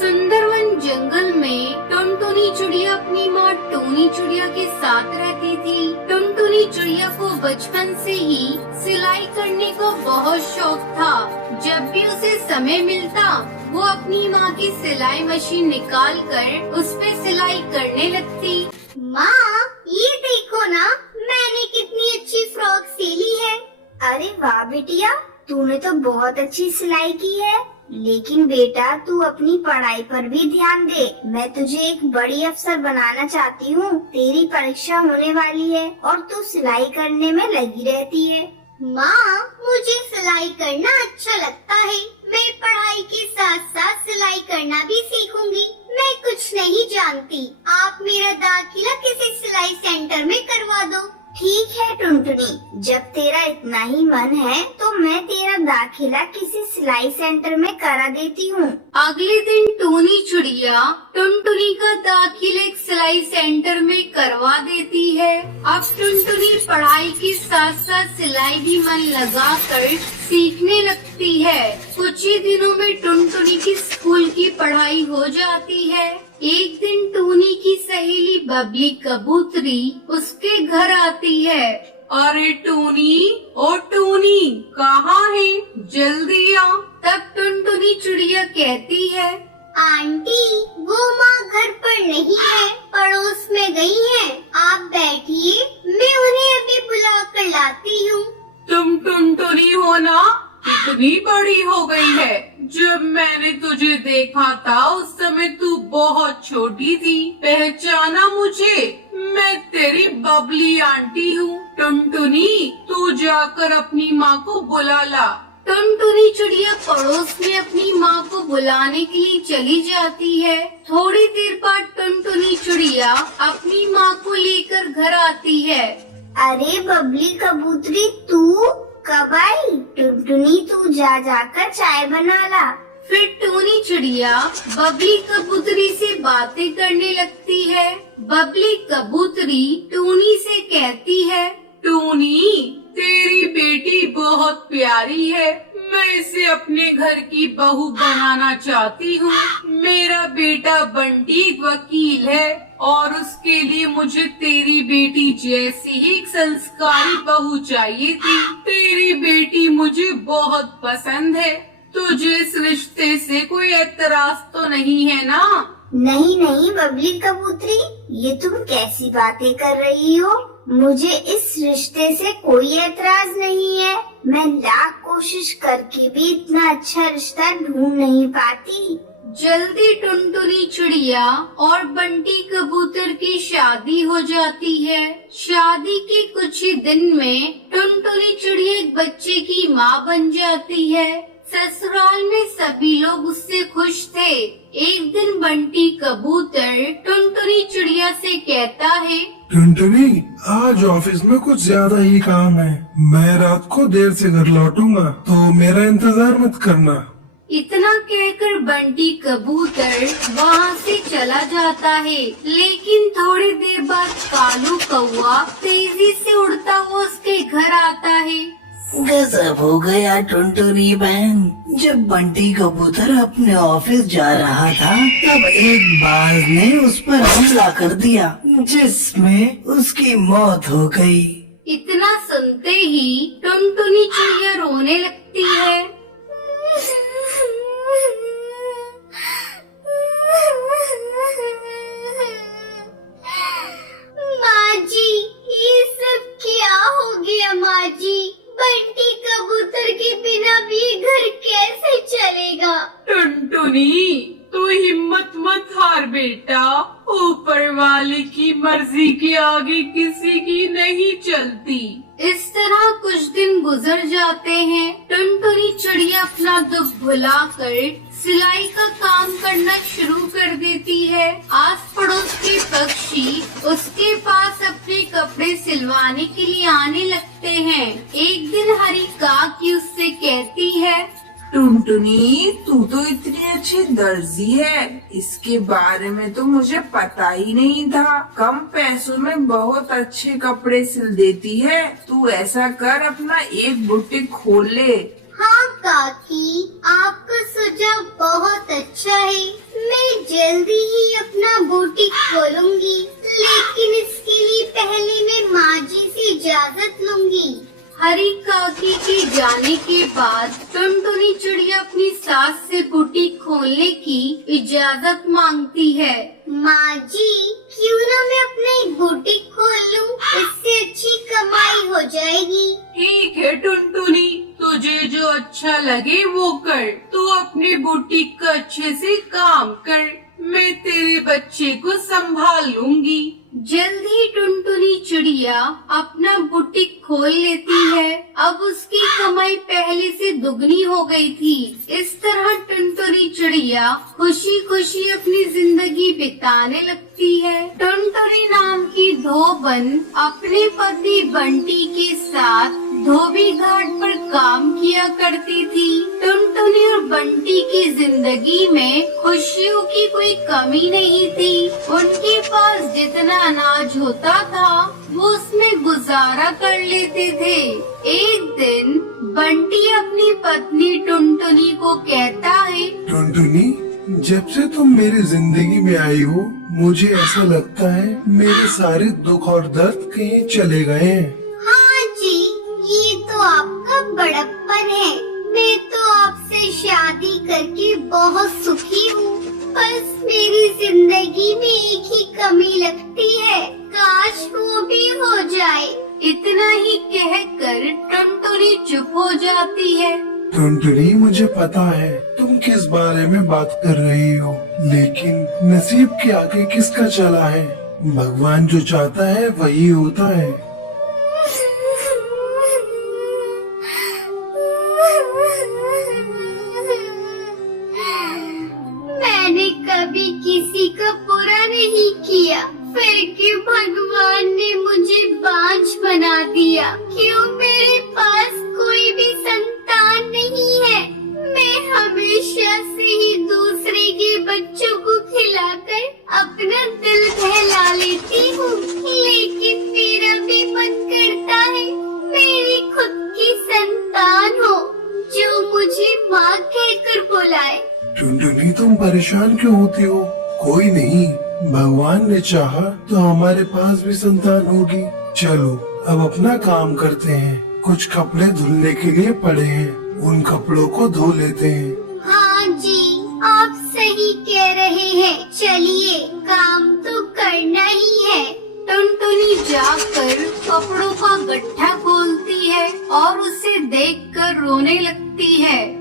सुंदरवन जंगल में टुनटुनी चिड़िया अपनी माँ टोनी चिड़िया के साथ रहती थी। टुनटुनी चिड़िया को बचपन से ही सिलाई करने को बहुत शौक था। जब भी उसे समय मिलता वो अपनी माँ की सिलाई मशीन निकाल कर उस पे सिलाई करने लगती। माँ, ये देखो ना, मैंने कितनी अच्छी फ्रॉक सिली है। अरे वाह बिटिया, तूने तो बहुत अच्छी सिलाई की है। लेकिन बेटा, तू अपनी पढ़ाई पर भी ध्यान दे। मैं तुझे एक बड़ी अफसर बनाना चाहती हूँ। तेरी परीक्षा होने वाली है और तू सिलाई करने में लगी रहती है। माँ, मुझे सिलाई करना अच्छा लगता है। मैं पढ़ाई के साथ साथ सिलाई करना भी सीखूंगी। मैं कुछ नहीं जानती। आप मेरा दाखिला किसी सिलाई सेंटर में करवा दो। ठीक है टुनटुनी, जब तेरा इतना ही मन है तो मैं तेरा दाखिला किसी सिलाई सेंटर में करा देती हूँ। अगले दिन टोनी चिड़िया टुनटुनी का दाखिला एक सिलाई सेंटर में करवा देती है। अब टुनटुनी पढ़ाई के साथ साथ सिलाई भी मन लगा कर सीखने लगती है। कुछ ही दिनों में टुनटुनी की स्कूल की पढ़ाई हो जाती है। एक दिन टोनी की सहेली बबली कबूतरी उसके घर आती है। अरे टोनी, ओ टोनी, कहाँ है? जल्दी आ। तब टुनटुनी चिड़िया कहती है, आंटी, वो माँ घर पर नहीं है, पड़ोस में गई है। आप बैठिए, मैं उन्हें अभी बुला कर लाती हूँ। तुम टुनटुनी हो ना? कितनी बड़ी हो गई है। जब मैंने तुझे देखा था उस समय तू बहुत छोटी थी। पहचाना मुझे? मैं तेरी बबली आंटी हूँ। टुनटुनी, तू जाकर अपनी माँ को बुला ला। टुनटुनी चिड़िया पड़ोस में अपनी माँ को बुलाने के लिए चली जाती है। थोड़ी देर बाद टुनटुनी चिड़िया अपनी माँ को लेकर घर आती है। अरे बबली कबूतरी, तू कब आई? टुनटुनी, तू जाकर चाय बना ला। फिर टोनी चिड़िया बबली कबूतरी से बातें करने लगती है। बबली कबूतरी टोनी से कहती है, टोनी, तेरी बेटी बहुत प्यारी है। मैं इसे अपने घर की बहू बनाना चाहती हूँ। मेरा बेटा बंटी वकील है और उसके लिए मुझे तेरी बेटी जैसी ही एक संस्कारी बहू चाहिए थी। तेरी बेटी मुझे बहुत पसंद है। तुझे इस रिश्ते से कोई एतराज तो नहीं है ना? नहीं नहीं बबली कबूतरी, ये तुम कैसी बातें कर रही हो? मुझे इस रिश्ते से कोई एतराज नहीं है। मैं लाख कोशिश करके भी इतना अच्छा रिश्ता ढूंढ नहीं पाती। जल्दी टुनटुनी चिड़िया और बंटी कबूतर की शादी हो जाती है। शादी के कुछ ही दिन में टुनटुनी चिड़िया एक बच्चे की माँ बन जाती है। ससुराल में सभी लोग उससे खुश थे। एक दिन बंटी कबूतर टुनटुनी चिड़िया से कहता है, टुनटुनी, आज ऑफिस में कुछ ज्यादा ही काम है। मैं रात को देर से घर लौटूंगा, तो मेरा इंतजार मत करना। इतना कहकर बंटी कबूतर वहाँ से चला जाता है। लेकिन थोड़ी देर बाद कालू कौवा तेजी से उड़ता हुआ उसके घर आता है। गजब हो गया टुनटुनी बहन। जब बंटी कबूतर अपने ऑफिस जा रहा था तब एक बाज ने उस पर हमला कर दिया, जिसमें उसकी मौत हो गई। इतना सुनते ही टुनटुनी चिड़िया रोने लगती है। माँ जी, ये सब क्या हो गया? माँ जी, बंटी कबूतर के बिना भी घर कैसे चलेगा? टुनटुनी, तू हिम्मत मत हार बेटा। ऊपर वाले की मर्जी के आगे किसी की नहीं चलती। इस तरह कुछ दिन गुजर जाते हैं। टुनटुनी चिड़िया अपना दुख भुलाकर सिलाई का काम करना शुरू कर देती है। आस पड़ोस के पक्षी उसके पास अपने कपड़े कपड़े सिलवाने के लिए आने लगते हैं। एक दिन हरी काकी उससे कहती है, टुनटुनी, तू तो इतनी अच्छी दर्जी है, इसके बारे में तो मुझे पता ही नहीं था। कम पैसों में बहुत अच्छे कपड़े सिल देती है। तू ऐसा कर, अपना एक बुटीक खोल ले। हाँ काकी, आपका सुझाव बहुत अच्छा है। मैं जल्दी ही अपना बुटीक खोलूंगी, लेकिन इसके लिए पहले मैं माँ जी से इजाजत लूंगी। हरी काकी के जाने के बाद टुनटुनी चिड़िया अपनी सास से बुटीक खोलने की इजाजत मांगती है। माँ जी, क्यों ना मैं अपना एक बुटीक खोल लूं, इससे अच्छी कमाई हो जाएगी। ठीक है टुनटुनी, तुझे जो अच्छा लगे वो कर। तू अपनी बुटीक का अच्छे से काम कर, मैं तेरे बच्चे को संभाल लूंगी। जल्द ही टुनटुनी चिड़िया अपना बुटीक खोल लेती है। अब उसकी कमाई पहले से दुगनी हो गई थी। इस तरह टुनटुनी चिड़िया खुशी खुशी अपनी जिंदगी बिताने लगती है। टुनटुनी नाम की धोबन अपने पति बंटी के साथ धोबी घाट पर काम किया करती थी। टुनटुनी और बंटी की जिंदगी में खुशियों की कोई कमी नहीं थी। उनके पास जितना अनाज होता था वो उसमें गुजारा कर लेते थे। एक दिन बंटी अपनी पत्नी टुनटुनी को कहता है, टुनटुनी, जब से तुम मेरी जिंदगी में आई हो, मुझे ऐसा लगता है मेरे सारे दुख और दर्द कहीं चले गए हैं। हाँ जी, ये तो आपका बड़प्पन है। मैं तो आपसे शादी करके बहुत सुखी हूँ। बस मेरी जिंदगी में एक ही कमी लगती है, काश वो भी हो जाए। इतना ही कहकर टुनटुनी चुप हो जाती है। टुनटुनी, मुझे पता है तुम किस बारे में बात कर रही हो, लेकिन नसीब के आगे किसका चला है। भगवान जो चाहता है वही होता है। मैंने कभी किसी का बुरा नहीं किया, फिर क्यों भगवान ने मुझे बांझ बना दिया? क्यों मेरे पास कोई भी संतान नहीं है? मैं हमेशा से ही दूसरे के बच्चों को खिलाकर अपना दिल बहला लेती हूँ, लेकिन मेरा भी मन करता है मेरी खुद की संतान हो जो मुझे माँ कहकर बुलाए। टुनटुनी, तुम परेशान क्यों होती हो? कोई नहीं, भगवान ने चाहा तो हमारे पास भी संतान होगी। चलो अब अपना काम करते हैं। कुछ कपड़े धुलने के लिए पड़े हैं, उन कपड़ों को धो लेते हैं। हाँ जी, आप सही कह रहे हैं। चलिए, काम तो करना ही है। टुनटुनी जाकर कपड़ों का गट्ठा खोलती है और उसे देखकर रोने लगती है।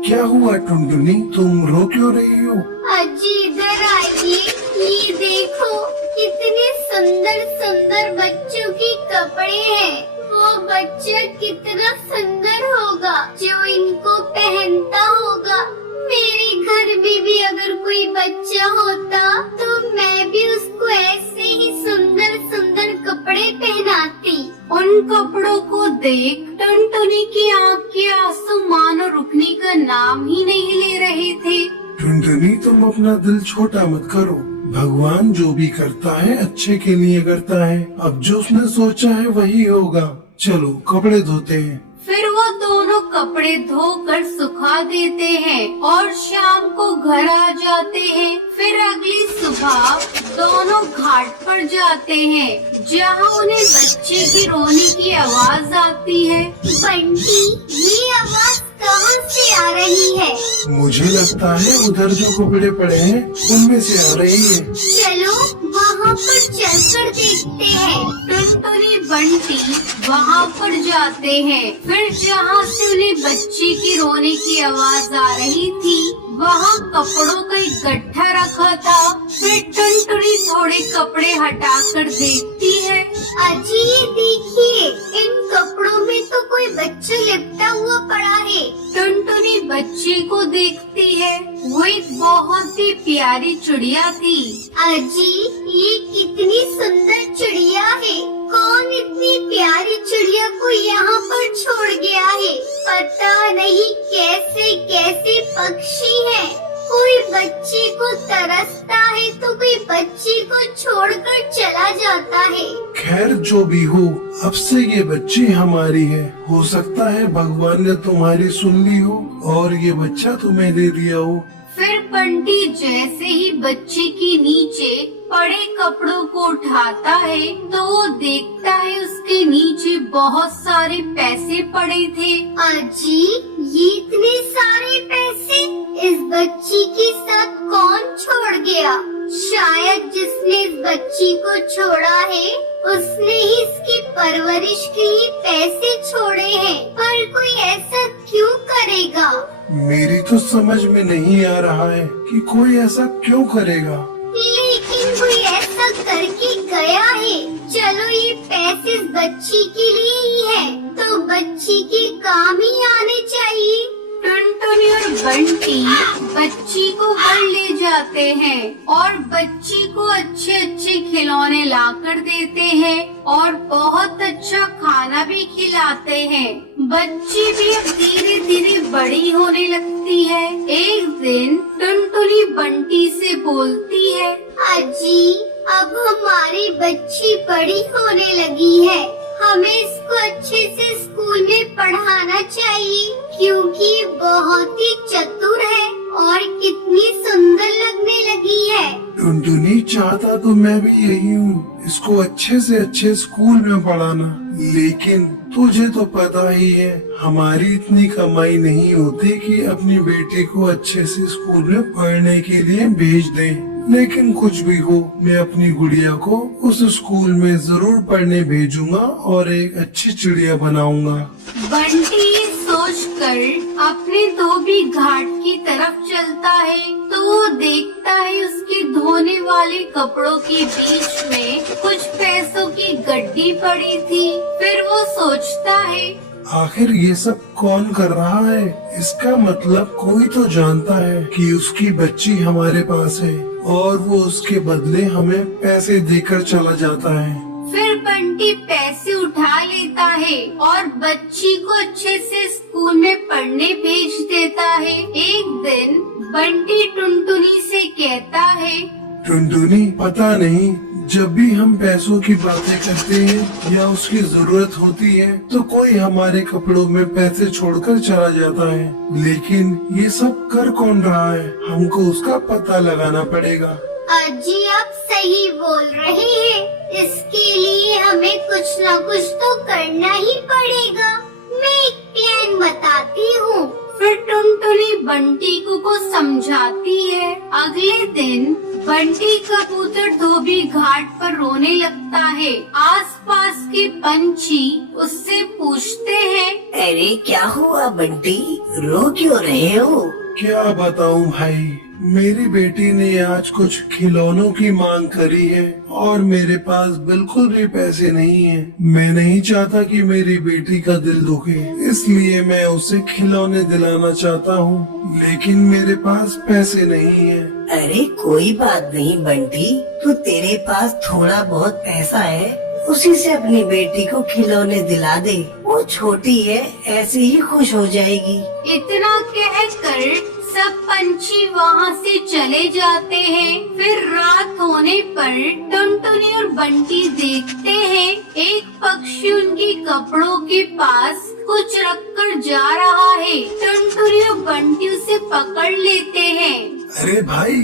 क्या हुआ टुनटुनी, तुम रो क्यों रही हो? अजी इधर आइए, ये देखो कितने सुंदर सुंदर बच्चों के कपड़े हैं। वो बच्चा कितना सुंदर होगा जो इनको पहनता होगा। मेरे घर में भी अगर कोई बच्चा होता तो मैं भी उसको ऐसे ही सुंदर सुंदर कपड़े पहनाती। उन कपड़ों को देख टुनटुनी की आँख के आंसू मानो रुकने का नाम ही नहीं ले रहे थे। टुनटुनी, तुम अपना दिल छोटा मत करो। भगवान जो भी करता है अच्छे के लिए करता है। अब जो उसने सोचा है वही होगा। चलो कपड़े धोते हैं। फिर वो दोनों कपड़े धोकर सुखा देते हैं और शाम को घर आ जाते हैं। फिर अगली सुबह दोनों घाट पर जाते हैं, जहाँ उन्हें बच्चे की रोने की आवाज आती है। बंटी, ये आवाज कहाँ से आ रही है? मुझे लगता है उधर जो कपड़े पड़े हैं उनमें से आ रही है। चलो वहाँ पर चलकर देखते हैं। टुनटुनी बंटी वहाँ पर जाते हैं। फिर जहाँ से उन्हें बच्चे की रोने की आवाज आ रही थी, वहाँ कपड़ों का एक गट्ठा रखा था। फिर टुनटुनी थोड़े कपड़े हटाकर देखती है। अजी ये देखिए, इन कपड़ों में तो कोई बच्चा लिपटा हुआ पड़ा है। टुनटुनी बच्चे को देखती है। वो एक बहुत ही प्यारी चिड़िया थी। अजी, ये कितनी सुंदर चिड़िया है। कौन इतनी प्यारी चिड़िया को यहाँ पर छोड़ गया है? पता नहीं कैसे कैसे पक्षी हैं। कोई बच्चे को तरसता है तो कोई बच्चे को छोड़कर चला जाता है। खैर जो भी हो, अब से ये बच्ची हमारी है। हो सकता है भगवान ने तुम्हारी सुन ली हो और ये बच्चा तुम्हें दे दिया हो। फिर बंटी जैसे ही बच्चे के नीचे पड़े कपड़ों को उठाता है तो वो देखता है उसके नीचे बहुत सारे पैसे पड़े थे। अजी, ये इतने सारे पैसे इस बच्ची के साथ कौन छोड़ गया? शायद जिसने इस बच्ची को छोड़ा है उसने ही इसकी परवरिश के लिए पैसे छोड़े हैं। पर कोई ऐसा क्यों करेगा? मेरी तो समझ में नहीं आ रहा है कि कोई ऐसा क्यों करेगा। लेकिन कोई ऐसा करके गया है। चलो, ये पैसे इस बच्ची के लिए ही है तो बच्ची के काम ही आने चाहिए। टुनटुनी और बंटी बच्ची को घर ले जाते हैं और बच्ची को अच्छे अच्छे खिलौने लाकर देते हैं और बहुत अच्छा खाना भी खिलाते हैं। बच्ची भी अब धीरे धीरे बड़ी होने लगती है। एक दिन टुनटुनी बंटी से बोलती है, अजी, अब हमारी बच्ची बड़ी होने लगी है। हमें इसको अच्छे से स्कूल में पढ़ाना चाहिए क्योंकि ये बहुत ही चतुर है और कितनी सुंदर लगने लगी है। टुनटुनी चाहता तो मैं भी यही हूँ, इसको अच्छे से अच्छे स्कूल में पढ़ाना। लेकिन तुझे तो पता ही है, हमारी इतनी कमाई नहीं होती कि अपनी बेटी को अच्छे से स्कूल में पढ़ने के लिए भेज दें। लेकिन कुछ भी हो, मैं अपनी गुड़िया को उस स्कूल में जरूर पढ़ने भेजूंगा और एक अच्छी चिड़िया बनाऊंगा। बंटी ये सोचकर अपने धोबी घाट की तरफ चलता है तो वो देखता है उसके धोने वाले कपड़ों के बीच में कुछ पैसों की गड्डी पड़ी थी। फिर वो सोचता है, आखिर ये सब कौन कर रहा है? इसका मतलब कोई तो जानता है कि उसकी बच्ची हमारे पास है और वो उसके बदले हमें पैसे देकर चला जाता है। फिर बंटी पैसे उठा लेता है और बच्ची को अच्छे से स्कूल में पढ़ने भेज देता है। एक दिन बंटी टुनटुनी से कहता है, टुनटुनी, पता नहीं जब भी हम पैसों की बातें करते हैं या उसकी जरूरत होती है तो कोई हमारे कपड़ों में पैसे छोड़कर चला जाता है। लेकिन ये सब कर कौन रहा है? हमको उसका पता लगाना पड़ेगा। अजी, आप सही बोल रहे हैं। इसके लिए हमें कुछ न कुछ तो करना ही पड़ेगा। मैं एक प्लान बताती हूँ। फिर टुनटुनी बंटी को समझाती है। अगले दिन बंटी कबूतर धोबी घाट पर रोने लगता है। आसपास के पंछी उससे पूछते हैं, अरे क्या हुआ बंटी, रो क्यों रहे हो? क्या बताऊं भाई, मेरी बेटी ने आज कुछ खिलौनों की मांग करी है और मेरे पास बिल्कुल भी पैसे नहीं हैं। मैं नहीं चाहता कि मेरी बेटी का दिल दुखे, इसलिए मैं उसे खिलौने दिलाना चाहता हूँ, लेकिन मेरे पास पैसे नहीं हैं। अरे कोई बात नहीं बंटी, तो तेरे पास थोड़ा बहुत पैसा है, उसी से अपनी बेटी को खिलौने दिला दे। वो छोटी है, ऐसे ही खुश हो जाएगी। इतना कहकर सब पंछी वहाँ से चले जाते हैं। फिर रात होने पर टुनटुनी और बंटी देखते हैं एक पक्षी उनके कपड़ों के पास कुछ रखकर जा रहा है। टुनटुनी और बंटी उसे पकड़ लेते हैं। अरे भाई,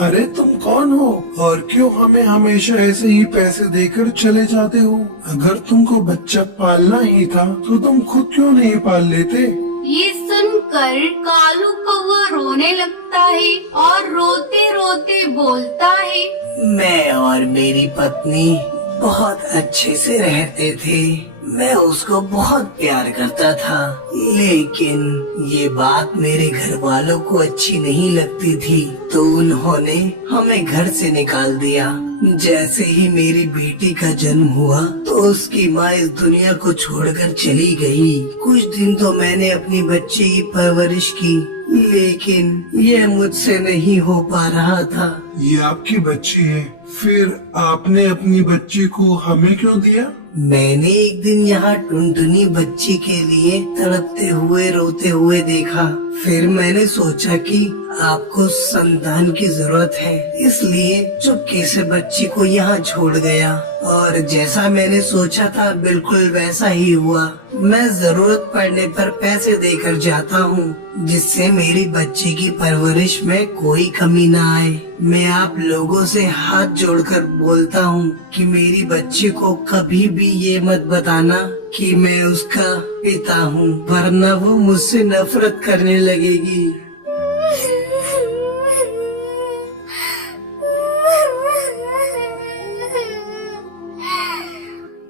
अरे तुम कौन हो और क्यों हमें हमेशा ऐसे ही पैसे देकर चले जाते हो? अगर तुमको बच्चा पालना ही था तो तुम खुद क्यों नहीं पाल लेते? ये सुनकर कालू कौवा रोने लगता है और रोते रोते बोलता है, मैं और मेरी पत्नी बहुत अच्छे से रहते थे। मैं उसको बहुत प्यार करता था, लेकिन ये बात मेरे घर वालों को अच्छी नहीं लगती थी, तो उन्होंने हमें घर से निकाल दिया। जैसे ही मेरी बेटी का जन्म हुआ तो उसकी माँ इस दुनिया को छोड़कर चली गई। कुछ दिन तो मैंने अपनी बच्ची की परवरिश की, लेकिन ये मुझसे नहीं हो पा रहा था। ये आपकी बच्ची है, फिर आपने अपनी बच्ची को हमें क्यों दिया? मैंने एक दिन यहाँ टुनटुनी बच्ची के लिए तड़पते हुए रोते हुए देखा। फिर मैंने सोचा कि आपको संतान की जरूरत है, इसलिए चुपके से बच्ची को यहाँ छोड़ गया। और जैसा मैंने सोचा था बिल्कुल वैसा ही हुआ। मैं जरूरत पड़ने पर पैसे देकर जाता हूँ, जिससे मेरी बच्ची की परवरिश में कोई कमी न आए। मैं आप लोगों से हाथ जोड़कर बोलता हूँ कि मेरी बच्ची को कभी भी ये मत बताना कि मैं उसका पिता हूँ, वरना वो मुझसे नफरत करने लगेगी।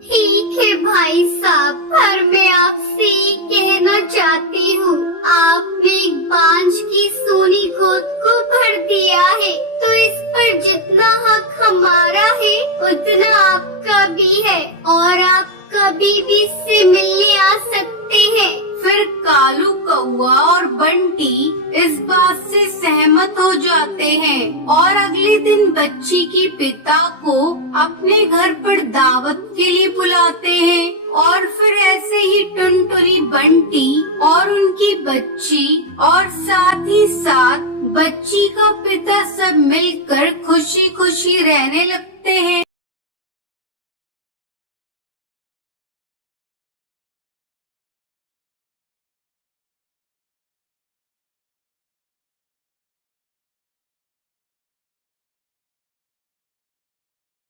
ठीक है भाई साहब, पर मैं आपसे ये कहना चाहती हूँ, आपने एक बांझ की सोनी गोद को भर दिया है, तो इस पर जितना हक हमारा है उतना आपका भी है, और आप कभी भी इससे मिलने आ सकते हैं। फिर कालू कौआ और बंटी इस बात से सहमत हो जाते हैं और अगले दिन बच्ची के पिता को अपने घर पर दावत के लिए बुलाते हैं। और फिर ऐसे ही टुनटुनी, बंटी और उनकी बच्ची और साथ ही साथ बच्ची का पिता सब मिलकर खुशी खुशी रहने लगते हैं।